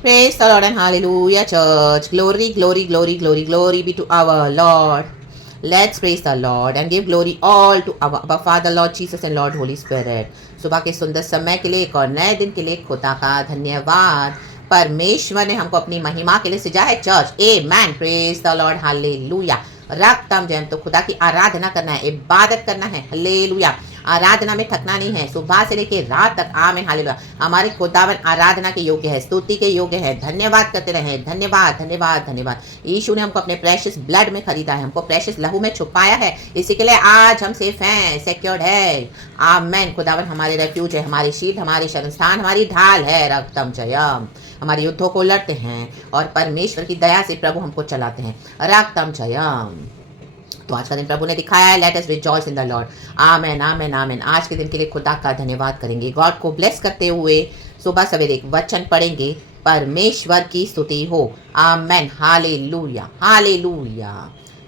Praise the Lord and hallelujah, church. Glory, glory, glory, glory, glory be to our Lord. Let's praise the Lord and give glory all to our Father, Lord Jesus and Lord Holy Spirit. सुबह के सुंदर समय के लिए एक और नए दिन के लिए खुदा का धन्यवाद। परमेश्वर ने हमको अपनी महिमा के लिए सजा है church. Amen. Praise the Lord, hallelujah. रक्तम जयम, तो खुदा की आराधना करना है, इबादत करना है। हालेलुया। आराधना में थकना नहीं है, सुबह से लेकर रात तक। आमीन, हालेलुया। हमारे खुदावन आराधना के योग्य है, स्तुति के योग्य है। धन्यवाद करते रहे, धन्यवाद धन्यवाद धन्यवाद। यीशु ने हमको अपने प्रेशियस ब्लड में खरीदा है, हमको प्रेशियस लहू में छुपाया है, इसी के लिए आज हम सेफ हैं, सिक्योर्ड है। आमेन। खुदावन हमारे रेफ्यूज है, हमारी शील्ड, हमारी शरणस्थान, हमारी ढाल है। रक्तम जयम, हमारे युद्धों को लड़ते हैं और परमेश्वर की दया से प्रभु हमको चलाते हैं। रक्तम जयम। तो आज का दिन प्रभु ने दिखाया है, let us rejoice in the Lord. Amen amen amen. आज के दिन के लिए खुदा का धन्यवाद करेंगे, गॉड को ब्लेस करते हुए सुबह सवेरे एक वचन पढ़ेंगे, परमेश्वर की स्तुति हो। आमेन, हालेलुया हालेलुया।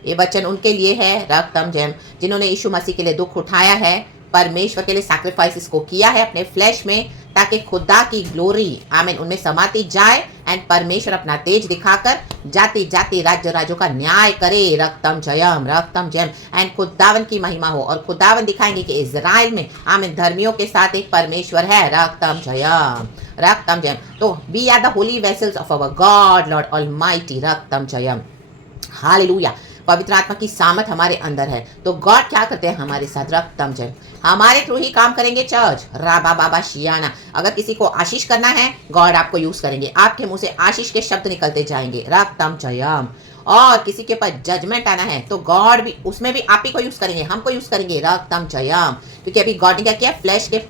ये वचन उनके लिए है, रक्तम जयम, जिन्होंने यीशु मसीह के लिए दुख उठाया है, परमेश्वर के लिए सैक्रिफाइसेस को किया है अपने फ्लैश में, ताकि खुदा की ग्लोरी आमीन उनमें समाती जाए एंड परमेश्वर अपना तेज दिखाकर जाति जाति राज्य राज्यों का न्याय करे। रक्तम जयम एंड खुदावन की महिमा हो। और खुदावन दिखाएंगे कि इजराइल में आमीन धर्मियों के साथ एक परमेश्वर है। रक्तम जयम। तो we are the holy vessels of our God Lord almighty. रक्तम जयम, हालेलुया। पवित्र आत्मा की सामत हमारे अंदर है, तो गॉड क्या करते हैं हमारे साथ? रक्तम जय, हमारे थ्रू ही काम करेंगे चर्च। राबा बाबा शियाना। अगर किसी को आशीष करना है, गॉड आपको यूज करेंगे, आपके मुंह से आशीष के शब्द निकलते जाएंगे। रक्तम जयम। और किसी के ऊपर जजमेंट आना है, तो गॉड भी उसमें भी आप ही को यूज करेंगे, हमको यूज करेंगे। रक्तम जयम। क्योंकि अभी गॉड ने क्या किया? फ्लैश के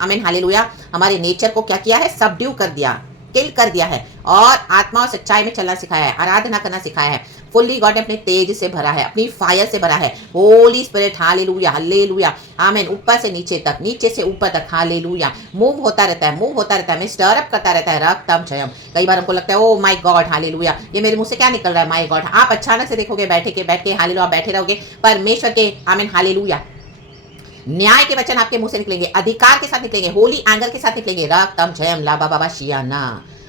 आमीन हालेलुया हमारे नेचर को क्या किया है? सबड्यू कर दिया, किल कर दिया है, और आत्मा और सच्चाई में चलना सिखाया है, आराधना करना सिखाया है। फुल्ली गॉड ने अपने तेज से भरा है, अपनी फायर से भरा है। होली स्पिरिट, हालेलुया हालेलुया आमीन। ऊपर से नीचे तक, नीचे से ऊपर तक, हालेलुया मूव होता रहता है, मूव होता रहता है, मैं स्टर अप करता रहता है। रक्तम जयम। कई बार हमको लगता है ओ माय गॉड हालेलुया, ये मेरे मुंह से क्या निकल रहा है? My God. आप अचानक से देखोगे, बैठ के हालेलुया बैठे रहोगे, परमेश्वर के आमीन हालेलुया न्याय के वचन आपके मुंह से निकलेंगे, अधिकार के साथ निकलेंगे, होली एंगर के साथ निकलेंगे। रक्तम जयम, लाबा बाबा शियाना।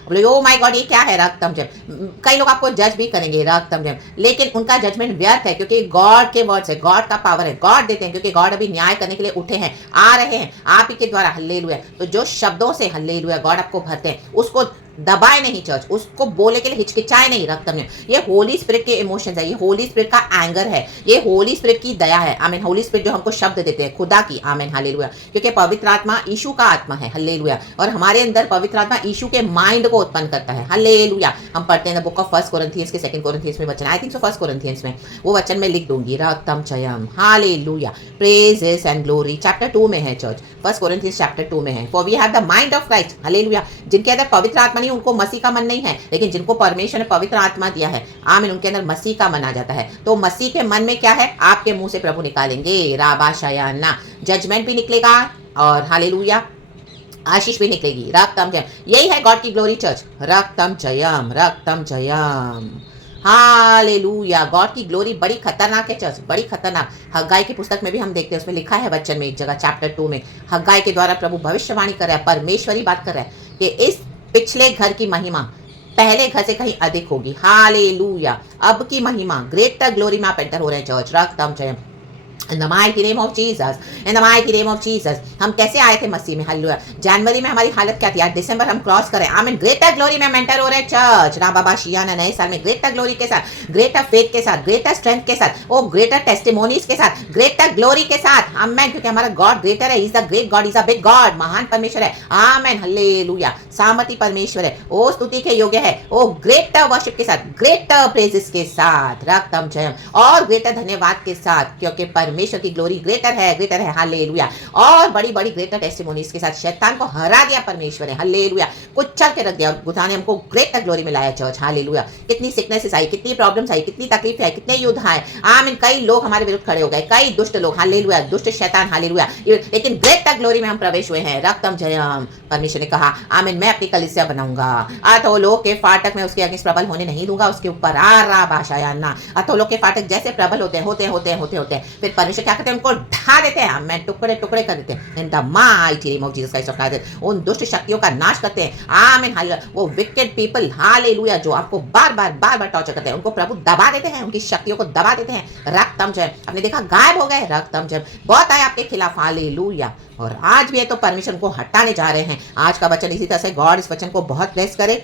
बोले ओ माय गॉड, ये क्या है? रक्तम जयम। कई लोग आपको जज भी करेंगे, रक्तम जयम, लेकिन उनका जजमेंट व्यर्थ है, क्योंकि गॉड के वर्ड्स है, गॉड का पावर है, गॉड देते हैं, क्योंकि गॉड अभी न्याय करने के लिए उठे हैं, आ रहे हैं आप ही के द्वारा। हल्लेलुया। तो जो शब्दों से हल्लेलुया गॉड आपको भरते हैं, उसको दबाए नहीं चर्च, उसको बोले के लिए हिचकिचाए नहीं। रक्तम में ये होली स्पिरिट के इमोशंस है, ये होली स्पिरिट का एंगर है, ये होली स्पिरिट की दया है। आमीन। होली स्पिरिट जो हमको शब्द देते हैं खुदा की। आमीन हालेलुया। क्योंकि पवित्र आत्मा यीशु का आत्मा है। हल्लेलुया। और हमारे अंदर पवित्र आत्मा यीशु के माइंड को उत्पन्न करता है। हल्लेलुया। हम पढ़ते हैं बुक ऑफ फर्स्ट कोरिन्थियंस के सेकंड कोरिन्थियंस में वचन, आई थिंक सो फर्स्ट कोरिन्थियंस में, वो वचन में लिख दूंगी। रक्तम जयम, hallelujah. Praises and glory chapter 2 में है चर्च, फर्स्ट कोरिन्थियंस चैप्टर 2 में है। For we have the mind of Christ. Hallelujah. जिनके अंदर पवित्र आत्मा नहीं, उनको मसीह का मन नहीं है, लेकिन जिनको परमेश्वर ने पवित्र आत्मा दिया है, आमीन, उनके अंदर मसीह का मन आ जाता है। तो मसीह के मन में क्या है? आपके मुंह से प्रभु निकालेंगे। राबा शयाना। जजमेंट भी निकलेगा और हालेलुया आशीष भी निकलेगी। रक्तम जयम। यही है गॉड की ग्लोरी चर्च। रक्तम जयम, रक्तम जयम, हालेलुया। गॉड की ग्लोरी बड़ी खतरनाक है चर्च, बड़ी खतरनाक। हग्गाई की पुस्तक में भी हम देखते हैं, उसमें लिखा है वचन में एक जगह चैप्टर 2 में, हग्गाई के द्वारा प्रभु भविष्यवाणी कर रहा है, परमेश्वरी बात कर रहा है कि इस पिछले घर की महिमा पहले घर से कहीं अधिक होगी। हालेलुया। अब की महिमा, ग्रेटर ग्लोरी में आप एंटर हो रहे हैं church. रक्तम Jayam. In the mighty name of Jesus, in the mighty name of Jesus। हम कैसे आए थे मसीह में? हालेलुया। जनवरी में हमारी हालत क्या थी? आज दिसंबर हम क्रॉस करें, आमीन, ग्रेटर ग्लोरी में हम एंटर हो रहे हैं चर्च। राम बाबा शियाना। नए साल में ग्रेटर ग्लोरी के साथ, ग्रेटर फेथ के साथ, ग्रेटर स्ट्रेंथ के साथ, ओ ग्रेटर टेस्टिमोनीज के साथ, ग्रेटर ग्लोरी के साथ। आमीन। क्योंकि हमारा गॉड ग्रेटर है, is the great God, is a big God, महान परमेश्वर है। आमीन हालेलुया। सामर्थी परमेश्वर है, ओ स्तुति के योग्य है, ओ ग्रेटर वर्शिप के साथ, ग्रेटर प्रेजेस के साथ। रक्तम जयम। और ग्रेटर धन्यवाद के साथ, क्योंकि परमेश्वर की ग्लोरी ग्रेटर है, ग्रेटर है। हालेलुया। और बड़ी बड़ी ग्रेटर टेस्टिमोनीज के साथ शैतान को हरा दिया परमेश्वर ने। हालेलुया। कुचल के रख दिया, और खुदा ने हमको ग्रेटर ग्लोरी में लाया चर्च। हालेलुया। कितनी सिकनेसेस आई, कितनी प्रॉब्लम्स आई, कितनी तकलीफ आई, कितने युद्ध आए। आमीन। कई लोग हमारे विरुद्ध खड़े हो गए, कई दुष्ट लोग, हालेलुया, दुष्ट शैतान, हालेलुया, लेकिन ग्रेटर ग्लोरी में हम प्रवेश हुए हैं। रक्तम जयम। परमेश्वर ने कहा, आमीन, मैं अपनी कलीसिया बनाऊंगा, अथोलों के फाटक में उसके अगेंस्ट प्रबल होने नहीं दूंगा, उसके ऊपर आ रहा भाषायाना। अथोलों के फाटक जैसे प्रबल होते हैं, फिर परमेश्वर क्या करते हैं, उनको ढा देते हैं, आमेन, टुकड़े टुकड़े कर देते हैं in the mighty name of Jesus Christ of Nazareth. उन दुष्ट शक्तियों का नाश करते हैं, आमेन, हालेलुया। वो विकेड पीपल, हालेलुया, जो आपको बार बार टॉर्चर करते हैं, उनको प्रभु दबा देते हैं, उनकी शक्तियों को दबा देते हैं। रक्तम जय, आपने देखा गायब हो गए, रक्तम जय बहुत आए आपके खिलाफ, हालेलुया। और आज भी है तो परमेश्वर को हटाने जा रहे हैं। आज का वचन इसी तरह से, गॉड इस वचन को बहुत ब्लेस करे।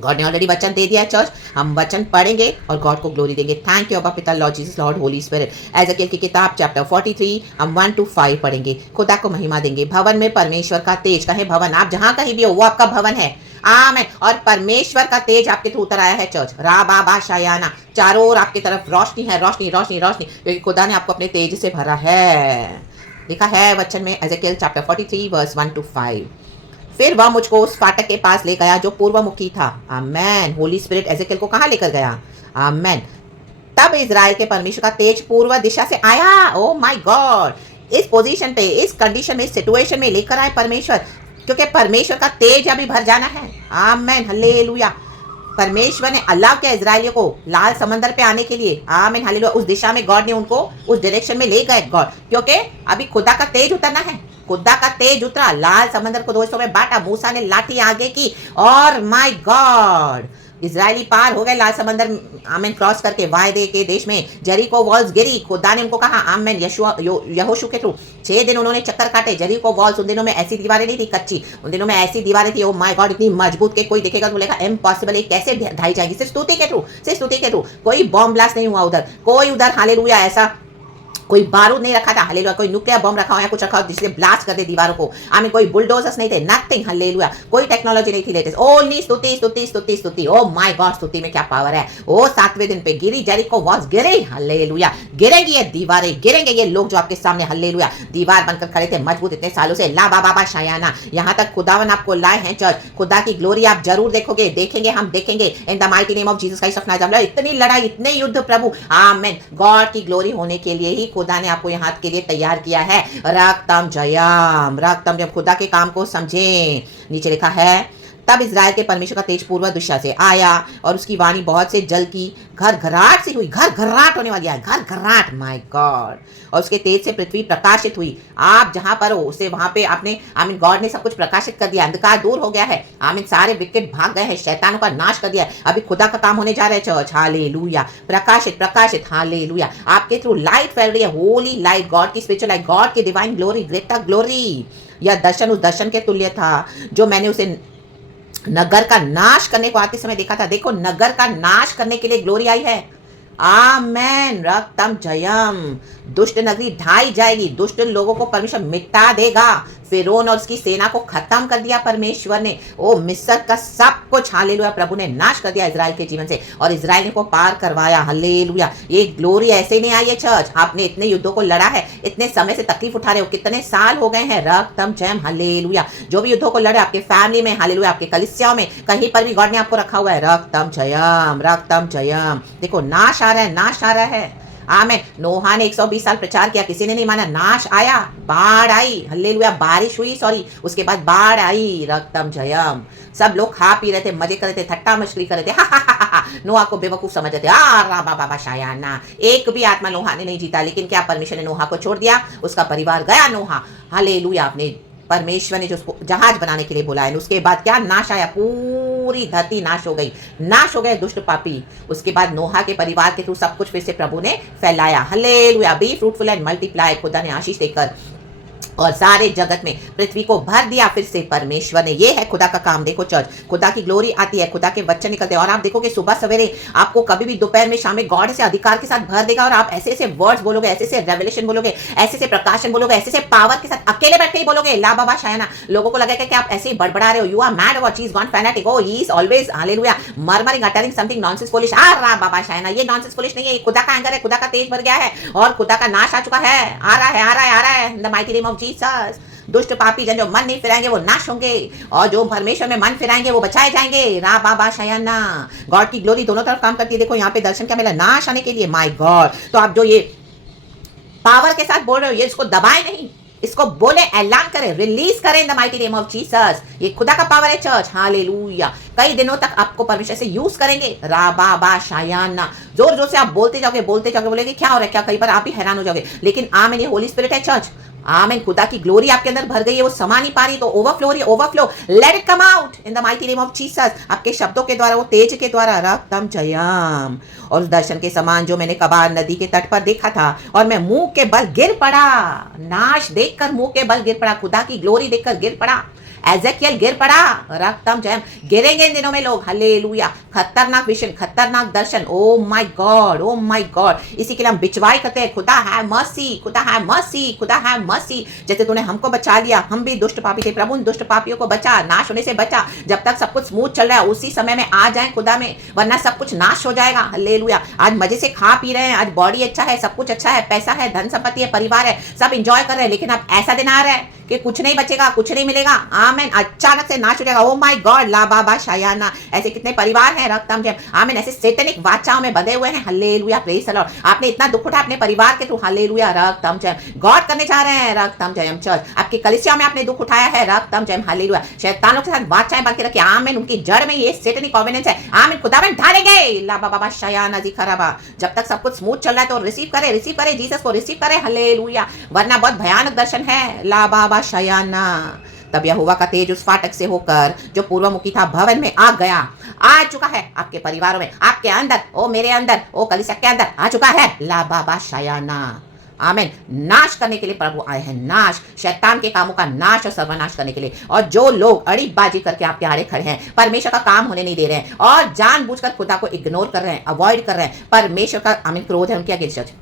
गॉड ने ऑलरेडी वचन दे दिया है चर्च, हम वचन पढ़ेंगे और गॉड को ग्लोरी देंगे। थैंक यू अब्बा पिता, Lord Jesus, Lord Holy Spirit. Ezekiel की किताब चैप्टर 43 हम 1 to 5 पढ़ेंगे। खुदा को महिमा देंगे। भवन में परमेश्वर का तेज, कहे भवन, आप जहां कहीं भी हो वो आपका भवन है, आमेन। और परमेश्वर का तेज आपके थ्रू उतर आया है चर्च, राबा शायाना, चारों ओर आपकी तरफ रोशनी है, रोशनी रोशनी रोशनी, क्योंकि खुदा ने आपको अपने तेज से भरा है। लिखा है वचन में, एज़ेकिएल चैप्टर 43 वर्स 1 to 5। फिर वह मुझको उस फाटक के पास ले गया जो पूर्वमुखी था, आमेन। होली स्पिरिट एज़ेकिएल को कहाँ लेकर गया, आमेन। तब इज़राइल के परमेश्वर का तेज पूर्व दिशा से आया। ओ माय गॉड, इस पोजीशन पे, इस कंडीशन में, इस सिचुएशन में लेकर आए परमेश्वर, क्योंकि परमेश्वर का तेज अभी भर जाना है, आमेन, हालेलुया। परमेश्वर ने अल्लाह के इजराइलियों को लाल समंदर पे आने के लिए, आमीन, हालेलुया, उस दिशा में गॉड ने उनको उस डायरेक्शन में ले गए गॉड, क्योंकि अभी खुदा का तेज उतरना है। खुदा का तेज उतरा, लाल समंदर को 2 हिस्सों में बांटा, मूसा ने लाठी आगे की और माय गॉड इजरायली पार हो गए लाल समंदर, आमीन, क्रॉस करके वायदे के देश में। जेरिको वॉल्स गिरी, खुदा ने उनको कहा, आमीन, यहोशू के थ्रू 6 दिन उन्होंने चक्कर काटे। जेरिको वॉल्स, उन दिनों में ऐसी दीवारें नहीं थी कच्ची, उन दिनों में ऐसी दीवारें थी, ओ माय गॉड, इतनी मजबूत के कोई देखेगा तो बोलेगा इम्पॉसिबल, ये कैसे ढाई जाएगी, सिर्फ स्तुति के थ्रू, सिर्फ स्तुति के थ्रू। कोई बॉम्ब ब्लास्ट नहीं हुआ उधर, कोई उधर, हालेलुया, ऐसा कोई बारूद नहीं रखा था, हालेलुया, कोई न्यूक्लियर बम रखा हो या कुछ रखा हो जिससे ब्लास्ट कर दे दीवारों को, आमीन, कोई बुलडोजर्स नहीं थे, नथिंग, हालेलुया, कोई टेक्नोलॉजी नहीं थी लेटेस्ट, ओनली स्तुति स्तुति स्तुति स्तुति। ओ माय गॉड, स्तुति में क्या पावर है। ओ 7वें दिन पे गिरी, जेरिको वॉल्स गिरे, हालेलुया, गिरेंगी ये दीवारें, गिरेंगे ये लोग जो आपके सामने, हालेलुया, दीवार बनकर खड़े थे मजबूत इतने सालों से, ला बाबा शायाना, यहाँ तक खुदावन आपको लाए हैं चर्च। खुदा की ग्लोरी आप जरूर देखोगे, देखेंगे, हम देखेंगे इन the mighty name of Jesus Christ of Nazareth. इतनी लड़ाई, इतने युद्ध प्रभु, आमीन, गॉड की ग्लोरी होने के लिए ही खुदा ने आपको यहाँ के लिए तैयार किया है। रक्तम जयम, रक्तम जयम, खुदा के काम को समझें। नीचे लिखा है, तब इज़राइल के परमेश्वर का तेज पूर्व दिशा से आया और उसकी वाणी बहुत से जल की घर घराट से हुई, घर घराट होने वाली है, घर घराट, माय गॉड। और उसके तेज से पृथ्वी प्रकाशित हुई। आप जहां पर हो उसे वहां पे आपने, आमीन, गॉड ने सब कुछ प्रकाशित कर दिया, अंधकार दूर हो गया है, आमीन, सारे विकेट भाग गए हैं, शैतानों का नाश कर दिया है। अभी खुदा का काम होने जा रहा है चर्च, हालेलुया, प्रकाशित प्रकाशित, हालेलुया, आपके थ्रू लाइट फैल रही है, होली लाइट, गॉड की स्पिरिचुअल लाइट, गॉड की डिवाइन ग्लोरी, ग्रेटर ग्लोरी। यह दर्शन उस दर्शन के तुल्य था जो मैंने उसे नगर का नाश करने को आते समय देखा था। देखो, नगर का नाश करने के लिए ग्लोरी आई है, आमेन, रक्तम जयम। दुष्ट नगरी ढाई जाएगी, दुष्ट लोगों को परमेश्वर मिटा देगा। फिरौन और उसकी सेना को खत्म कर दिया परमेश्वर ने, ओ मिस्र का सब कुछ, हालेलुया, प्रभु ने नाश कर दिया इजराइल के जीवन से, और इजराइल को पार करवाया, हालेलुया। ये ग्लोरी ऐसे ही नहीं आई है चर्च, आपने इतने युद्धों को लड़ा है, इतने समय से तकलीफ उठा रहे हो, कितने साल हो गए हैं, रक्तम जयम, हालेलुया। जो भी युद्धों को लड़े आपके फैमिली में, हालेलुया, आपके कलीसियाओं में, कहीं पर भी गॉड ने आपको रखा हुआ है, रक्तम जयम, रक्तम जयम। देखो, नाश आ रहा है, नाश आ रहा है, आमेन। नोहा ने 120 साल प्रचार किया, किसी ने नहीं माना, नाश आया, बाढ़ आई, हल्लेलुया, बारिश हुई, सॉरी, उसके बाद बाढ़ आई, रक्तम जयम। सब लोग खा पी रहे थे, मजे कर रहे थे, ठट्टा मस्करी कर रहे थे, हा। नोहा को बेवकूफ समझ रहे थे, बाबा शायाना। एक भी आत्मा नोहा ने नहीं जीता, लेकिन क्या परमेश्वर ने नोहा को छोड़ दिया, उसका परिवार गया नोहा, हालेलुया। आपने परमेश्वर ने जो उसको जहाज बनाने के लिए बुलाया, उसके बाद क्या नाश आया, पूरी धरती नाश हो गई, नाश हो गए दुष्ट पापी। उसके बाद नोहा के परिवार के थ्रू सब कुछ फिर से प्रभु ने फैलाया, hallelujah, be fruitful and multiply, खुदा ने आशीष देकर और सारे जगत में पृथ्वी को भर दिया फिर से परमेश्वर ने। ये है खुदा का काम। देखो चर्च, खुदा की ग्लोरी आती है, खुदा के वचन निकलते हैं, और आप देखोगे सुबह सवेरे आपको कभी भी, दोपहर में, शाम में, गॉड से अधिकार के साथ भर देगा, और आप ऐसे ऐसे वर्ड्स बोलोगे, ऐसे ऐसे रेवलेशन बोलोगे, ऐसे ऐसे प्रकाशन बोलोगे, ऐसे ऐसे पावर के साथ अकेले बैठ के ही बोलोगे, ला बाबा शायना। लोगों को लगेगा कि आप ऐसे ही बड़बड़ा रहे हो, यू आर मैड और she is gone fanatic, oh he is always, hallelujah, murmuring, uttering something nonsense foolish, रा बाबा शायना। ये नॉनसेंस फुलिश नहीं है, खुदा का एंगर है, खुदा का तेज भर गया है, और खुदा का नाश आ चुका है, आ रहा है, आ रहा है, आ रहा है, in the mighty name of Jesus. दुष्ट पापी जन जो मन नहीं फिराएंगे वो नाश होंगे, और जो परमेश्वर में मन फिराएंगे वो बचाए जाएंगे, रा बाबा शायना। गॉड की ग्लोरी दोनों तरफ काम करती है। देखो यहाँ पे दर्शन क्या मिला, नाश आने के लिए, माय गॉड। तो आप जो ये पावर के साथ बोल रहे हो, ये इसको दबाए नहीं, इसको बोले, ऐलान करें, रिलीज करें इन the mighty name of Jesus. ये खुदा का पावर है चर्च, हालेलुया। कई दिनों तक आपको परमेश्वर से यूज करेंगे, राबा बा शायाना। जोर जोर से आप बोलते जाओगे, बोलेगे क्या हो रहा है, क्या, कई बार आप भी हैरान हो जाओगे, लेकिन आमीन, ये होली स्पिरिट है चर्च। आमीन, खुदा की ग्लोरी आपके अंदर भर गई है, वो समा नहीं पा रही, तो ओवरफ्लो रही, overflow, let it come out in the mighty name of Jesus. आपके शब्दों के द्वारा, वो तेज के द्वारा, रक्तम जयम। और उस दर्शन के समान जो मैंने कबार नदी के तट पर देखा था, और मैं मुंह के बल गिर पड़ा, नाश देखकर मुंह के बल गिर पड़ा, खुदा की ग्लोरी देखकर गिर पड़ा, एजेकियल गिर पड़ा, रक्तम जयम। गिरेंगे इन दिनों में लोग, हालेलुया। खतरनाक विजन, खतरनाक दर्शन, oh my God, oh my God. इसी के लिए हम बिचवाई करते हैं, खुदा है मर्सी, खुदा है मर्सी, खुदा है मर्सी। जैसे तूने हमको बचा लिया, हम भी दुष्ट पापी थे, प्रभु उन दुष्ट पापियों को बचा, नाश होने से बचा। जब तक सब कुछ स्मूथ चल रहा है, उसी समय में आ जाए खुदा में, वरना सब कुछ नाश हो जाएगा, हालेलुया। आज मजे से खा पी रहे हैं, आज बॉडी अच्छा है, सब कुछ अच्छा है, पैसा है, धन संपत्ति है, परिवार है, सब इंजॉय कर रहे हैं, लेकिन अब ऐसा दिन आ रहा है कि कुछ नहीं बचेगा, कुछ नहीं मिलेगा, आमीन, अचानक से नाश हो जाएगा। ओ माय गॉड, ला बाबा शायाना। ऐसे कितने परिवार हैं, रक्तम जयम, आमीन, ऐसे सैतानिक वाचाओं में बंधे हुए हैं, हालेलुया, प्रेज द लॉर्ड। आपने इतना दुख उठा अपने परिवार के थ्रू, हालेलुया, रक्तम जयम। गॉड करने जा रहे हैं, रक्तम जयम चर्च। आपकी कलीसिया में आपने दुख उठाया है, रक्तम जयम, हालेलुया। शैतानों के साथ वाचाएं बांध के रखिए, आमीन, उनकी जड़ में ये सैतानिक कॉवेनेंस है, आमीन, खुदावन ढालेंगे, ला बाबा शायाना जी खराबा। जब तक सब कुछ स्मूथ चल रहा है तो रिसीव करे जीसस को, रिसीव करे, हालेलुया, वरना बहुत भयानक दर्शन है, ला बाबा शायाना। तब यहोवा का तेज उस फाटक से होकर जो पूर्वमुखी था भवन में आ गया, आ चुका है आपके परिवारों में, आपके अंदर, ओ मेरे अंदर, ओ कलीसिया के अंदर आ चुका है, ला बाबा शायाना, आमीन। नाश करने के लिए प्रभु आए हैं, नाश, शैतान के कामों का नाश और सर्वनाश करने के लिए। और जो लोग अड़ीबाजी करके आपके आड़े खड़े हैं, परमेश्वर का काम होने नहीं दे रहे हैं, और जानबूझकर खुदा को इग्नोर कर रहे हैं, अवॉइड कर रहे हैं, परमेश्वर का आमीन क्रोध है उनके अगेंस्ट।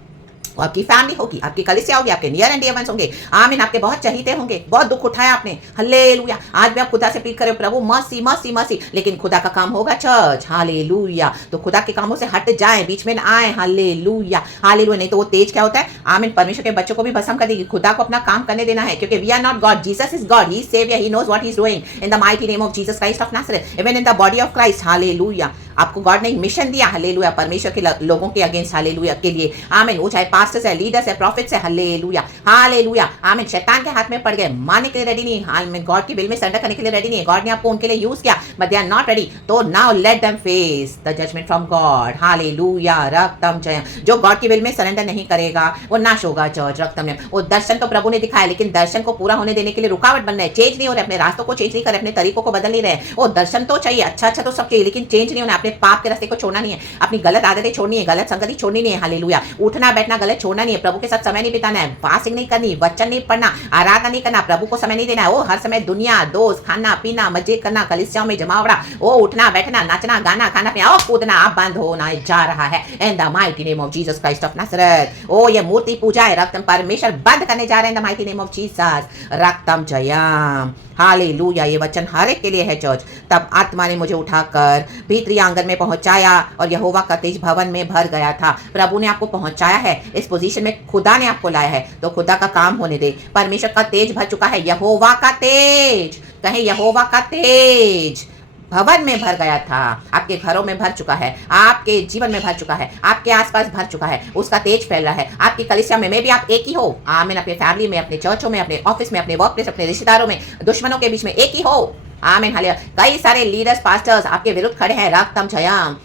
आपकी फैमिली होगी, आपकी कलीसिया होगी, आपके नियर एंड डियर वंस होंगे, आमीन, आपके बहुत चहीते होंगे, बहुत दुख उठाया आपने, हालेलुया। आज भी आप खुदा से प्लीड करें, प्रभु मर्सी मर्सी मर्सी, लेकिन खुदा का काम होगा चर्च, हालेलुया। तो खुदा के कामों से हट जाएं, बीच में ना आए, हालेलुया, हालेलुया। नहीं तो वो तेज क्या होता है, आमीन, परमेश्वर के बच्चों को भी भस्म कर देगी। खुदा को अपना काम करने देना है, क्योंकि we are not God, Jesus is God, he is saviour, he knows what he is doing in the mighty name of Jesus Christ of Nazareth, even in the body of Christ, hallelujah. आपको God ने एक mission दिया, hallelujah, परमेश्वर के लोगों के against, hallelujah, के लिए, आमीन। वो चाहे पास्टर्स है, लीडर्स है, प्रॉफिट्स है, हालेलुया, हालेलुया, आमीन। शैतान के हाथ में पड़ गए, मारने के लिए रेडी नहीं, आमीन, गॉड की विल में सरेंडर करने के लिए रेडी नहीं है। गॉड ने आपको उनके लिए यूज किया, but they are not ready, तो now let them face the judgement from God, hallelujah, रक्तम जयम। जो गॉड की विल में सरेंडर नहीं करेगा वो नाश होगा चर्च, रक्तम जयम। वो दर्शन तो प्रभु ने दिखाया, लेकिन दर्शन को पूरा होने देने के लिए रुकावट बन रहे हैं, चेंज नहीं हो रहे, अपने रास्तों को चेंज नहीं कर रहे, अपने तरीकों को बदल नहीं रहे। वो दर्शन तो चाहिए, अच्छा तो सब चाहिए, लेकिन चेंज नहीं होना, अपने पाप के रास्ते को छोड़ना नहीं है, अपनी गलत आदतें छोड़नी है, गलत संगति छोड़नी नहीं है, हालेलुया। उठना बैठना गलत छोड़ना नहीं है, प्रभु के साथ समय नहीं बिताना है, फास्टिंग नहीं करनी, वचन नहीं पढ़ना, आराधना नहीं करना, प्रभु को समय नहीं देना है। वो हर समय दुनिया, दोस्त, खाना पीना, मजे करना, कलीसियाओं में जमावड़ा, वो उठना बैठना, नाचना गाना, खाना पीना, ओ कूदना आप बंद होना जा रहा है in the mighty name of Jesus Christ of Nazareth. ओ ये मूर्ति पूजा है, रक्तम, परमेश्वर बंद करने जा रहे हैं in the mighty name of Jesus, रक्तम जयम, हालेलुया। ये वचन हर एक के लिए है चर्च। तब आत्मा ने मुझे उठाकर भीतरी आंगन में पहुंचाया और यहोवा का तेज भवन में भर गया था। प्रभु ने आपको पहुंचाया है, इस पोजीशन में खुदा ने आपको लाया है, तो खुदा का काम होने दे। परमेश्वर का तेज भर चुका है, यहोवा का तेज, कहें यहोवा का तेज भवन में भर गया था, आपके घरों में भर चुका है, आपके जीवन में भर चुका है, आपके आसपास भर चुका है, उसका तेज फैल रहा है आपकी कलीसिया में भी आप एक ही हो, आमीन, अपने फैमिली में, अपने चर्चों में, अपने ऑफिस में, अपने वर्क प्लेस, अपने रिश्तेदारों में, दुश्मनों के बीच में एक ही हो, आमीन, हालेलुया। कई सारे लीडर्स पास्टर्स आपके विरुद्ध खड़े हैं, रक्तम जयम,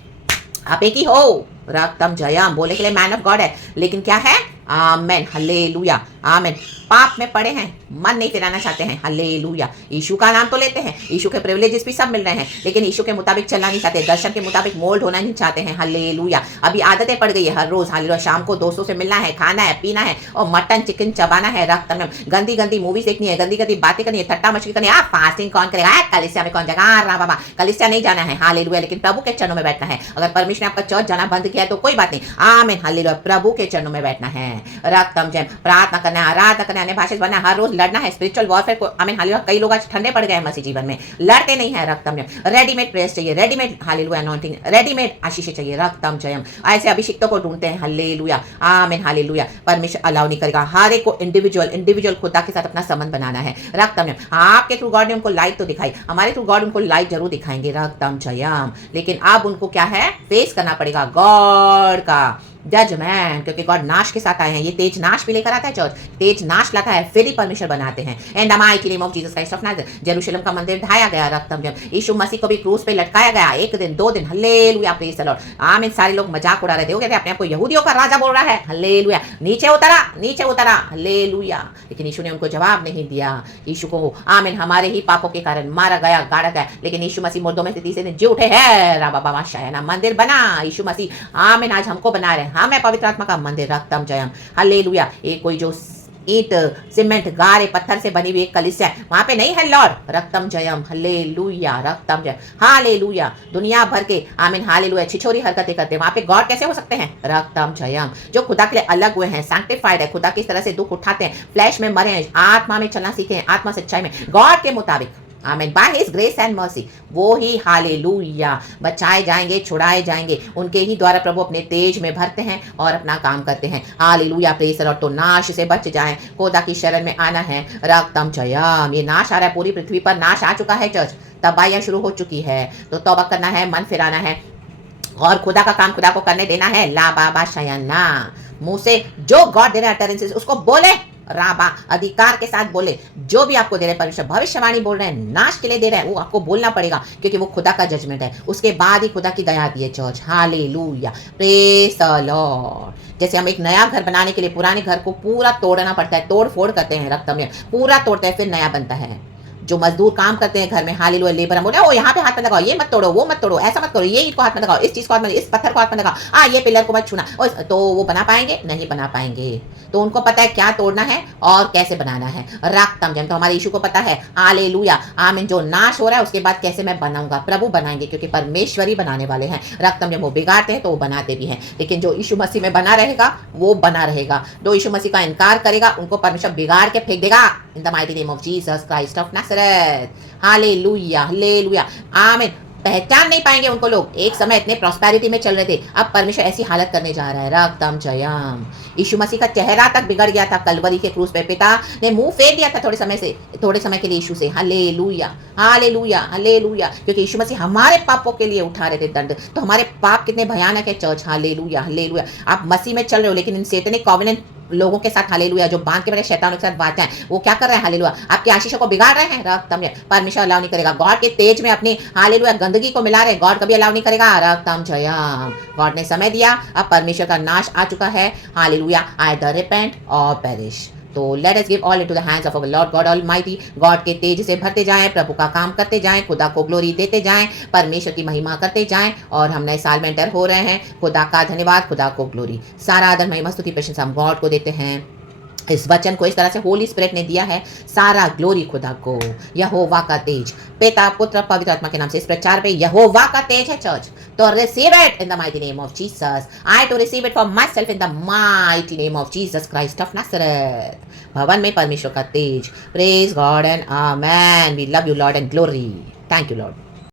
आप एक ही हो, रक्तम जयम, बोले के लिए मैन ऑफ गॉड है, लेकिन क्या है, आमीन, हालेलुया, आमीन, पाप में पड़े हैं, मन नहीं फिराना चाहते हैं, हालेलुया। यीशु का नाम तो लेते हैं, यीशु के प्रिविलेजेस भी सब मिल रहे हैं, लेकिन यीशु के मुताबिक चलना नहीं चाहते, दर्शन के मुताबिक मोल्ड होना नहीं चाहते हैं, हालेलुया। अभी आदतें पड़ गई है, हर रोज, हालेलुया, शाम को दोस्तों से मिलना है, खाना है, पीना है, और मटन चिकन चबाना है, रक्त में गंदी गंदी मूवीज देखनी है, गंदी गंदी बातें करनी है, ठट्टा मस्ती करनी है। फास्टिंग कौन करेगा, कलीसिया में कौन जाएगा, रा बाबा, कलीसिया नहीं जाना है, हालेलुया, लेकिन प्रभु के चरणों में बैठना है। अगर परमेश्वर ने आपका चर्च जाना बंद किया है तो कोई बात नहीं, आमीन, हालेलुया, प्रभु के चरणों में बैठना है, रक्तम जय, प्रार्थना करना है, आराधना करना है, अन्य भाषा बनना, हर रोज लड़ना है स्पिरिचुअल वॉरफेयर को, आमीन, हालेलुया। कई लोग आज ठंडे पड़ गए हैं मसीह जीवन में, लड़ते नहीं है, रक्तम जयम, रेडीमेड प्रेस चाहिए, रेडीमेड, हालेलुया, अनॉइंटिंग, रेडीमेड आशीष चाहिए, रक्तम जयम। ऐसे अभिषिक्तों को ढूंढते हैं, हालेलुया, आमीन, हालेलुया। परमेश्वर अलाउ नहीं करेगा, हर एक को इंडिविजुअल खुदा के साथ अपना संबंध बनाना है, रक्तम जयम। आपके थ्रू गॉड ने उनको लाइट तो दिखाई, हमारे थ्रू गॉड उनको लाइट जरूर दिखाएंगे, रक्तम जयम, लेकिन अब उनको क्या है, फेस करना पड़ेगा गॉड का जजमेंट, क्योंकि गॉड नाश के साथ आए हैं। ये तेज नाश भी लेकर आता है चर्च, तेज नाश लाता है, फिर ही परमेश्वर बनाते हैं। In the mighty name of Jesus Christ of Nazareth यरूशलेम का मंदिर ढाया गया, रक्तम जब यीशु मसीह को भी क्रूस पे लटकाया गया, 1 दिन 2 दिन, हालेलुया, प्रेज द लॉर्ड। आमीन। सारे लोग मजाक उड़ा रहे थे, वो कहते अपने आप को यहूदियों का राजा बोल रहा है, हालेलुया, नीचे उतरा, हालेलुया, लेकिन यीशु ने उनको जवाब नहीं दिया। यीशु को आमीन हमारे ही पापों के कारण मारा गया, गाड़ा गया, लेकिन यीशु मसीह मुर्दों में से तीसरे दिन जी उठे हैं। रा बाबा माशाया ना मंदिर बना यीशु मसीह, आमीन, आज हमको बना रहे हैं। हमें पवित्र आत्मा का मंदिर, रक्तम जयम, हालेलुया। एक कोई जो ईंट सीमेंट गारे पत्थर से बनी हुई एक कलीसिया है, वहां पे नहीं है लॉर्ड, रक्तम जयम, हालेलुया, रक्तम जयम, हालेलुया। दुनिया भर के आमीन हालेलुया छिछोरी हरकतें करते हैं, वहां पे गॉड कैसे हो सकते हैं, रक्तम जयम। जो खुदा के लिए अलग हुए हैं, सैंक्टिफाइड है, खुदा किस तरह से दुख उठाते हैं, फ्लैश में मरे हैं, आत्मा में चलना सीखे हैं, आत्मा सच्चाई में गॉड के मुताबिक, आमीन, by his grace and mercy, वो ही हालेलुया बचाए जाएंगे, छुड़ाए जाएंगे। उनके ही द्वारा प्रभु अपने तेज में भरते हैं और अपना काम करते हैं, हालेलुया, प्रेज द लॉर्ड। तो नाश से बच जाएं, खुदा की शरण में आना है, रक्तम जयम। ये नाश आ रहा है, पूरी पृथ्वी पर नाश आ चुका है चर्च, तबाहियां शुरू हो चुकी है, तो तौबा करना है, मन फिराना है और खुदा का काम खुदा को करने देना है। ला बाबा शयना, मुंह से जो गॉड दे रहे अटरेंसेस उसको बोले, राबा अधिकार के साथ बोले, जो भी आपको दे रहे परमेश्वर भविष्यवाणी बोल रहे हैं, नाश के लिए दे रहे हैं, वो आपको बोलना पड़ेगा, क्योंकि वो खुदा का जजमेंट है। उसके बाद ही खुदा की दया दी है church, hallelujah, praise the Lord. जैसे हम एक नया घर बनाने के लिए पुराने घर को पूरा तोड़ना पड़ता है, तोड़ फोड़ करते हैं, रक्त में पूरा तोड़ते हैं, फिर नया बनता है। जो मजदूर काम करते हैं घर में, हालेलुया, लेबर, हम बोले ओ यहाँ पे हाथ मत लगाओ, ये मत तोड़ो, वो मत तोड़ो, ऐसा मत करो, ये ईंट को हाथ मत लगाओ, इस चीज को हाथ मत, इस पत्थर को हाथ मत लगाओ, ये पिलर को मत छूना, तो वो बना पाएंगे, नहीं बना पाएंगे। तो उनको पता है क्या तोड़ना है और कैसे बनाना है, रक्तम जम। तो हमारे यीशु को पता है, हालेलुया, आमीन, जो नाश हो रहा है उसके बाद कैसे मैं बनाऊंगा, प्रभु बनाएंगे, क्योंकि परमेश्वरी बनाने वाले हैं, रक्तम जब। वो बिगाड़ते हैं तो वो बनाते भी हैं, लेकिन जो यीशु मसीह में बना रहेगा वो बना रहेगा। जो यीशु मसीह का इनकार करेगा उनको परमेश्वर बिगाड़ के फेंक देगा, इन the mighty name of Jesus Christ of Nazareth, hallelujah, hallelujah, आमीन। पहचान नहीं पाएंगे उनको लोग। एक समय इतने प्रॉस्पेरिटी में चल रहे थे, अब परमेश्वर ऐसी हालत करने जा रहा है, रक्तम जयम। यीशु मसीह का चेहरा तक बिगड़ गया था कलवरी के क्रूस पे, पिता ने मुंह फेर दिया था थोड़े समय के लिए यीशु से, हालेलुया, हालेलुया, हालेलुया, क्योंकि यीशु मसीह हमारे पापों के लिए उठा रहे थे दंड। तो हमारे पाप कितने भयानक है चर्च, हालेलुया, हालेलुया। आप मसीह में चल रहे हो, लेकिन इन सैतानिक कॉवेनेंट लोगों के साथ, हालेलुया, जो बांध के मेरे शैतानों के साथ बातें हैं, वो क्या कर रहे हैं, हालेलुया, आपकी आशीषों को बिगाड़ रहे हैं, रक्तम जयम। परमेश्वर अलाउ नहीं करेगा, गॉड के तेज में अपनी हालेलुया गंदगी को मिला रहे, गॉड कभी अलाउ नहीं करेगा, रक्तम जयम। गॉड ने समय दिया, अब परमेश्वर का नाश आ चुका है, हालेलुया, आइदर रिपेंट और पेरिश। तो let us give all into the hands of our Lord God almighty. God के तेज से भरते जाएं, प्रभु का काम करते जाएं, खुदा को ग्लोरी देते जाएं, परमेश्वर की महिमा करते जाएं। और हम नए साल में एंटर हो रहे हैं, खुदा का धन्यवाद, खुदा को ग्लोरी, सारा आदर महिमा स्तुति प्रशंसा हम गॉड को देते हैं। इस वचन को इस तरह से होली स्पिरिट ने दिया है, सारा ग्लोरी खुदा को। यहोवा का तेज, पिता पुत्र पवित्र आत्मा के नाम से इस प्रचार पे यहोवा का तेज है चर्च, तो receive it in the mighty name of Jesus. I too receive it for myself in the mighty name of Jesus Christ of Nazareth. भवन में परमेश्वर का तेज, praise God and amen. We love you Lord and glory, thank you Lord.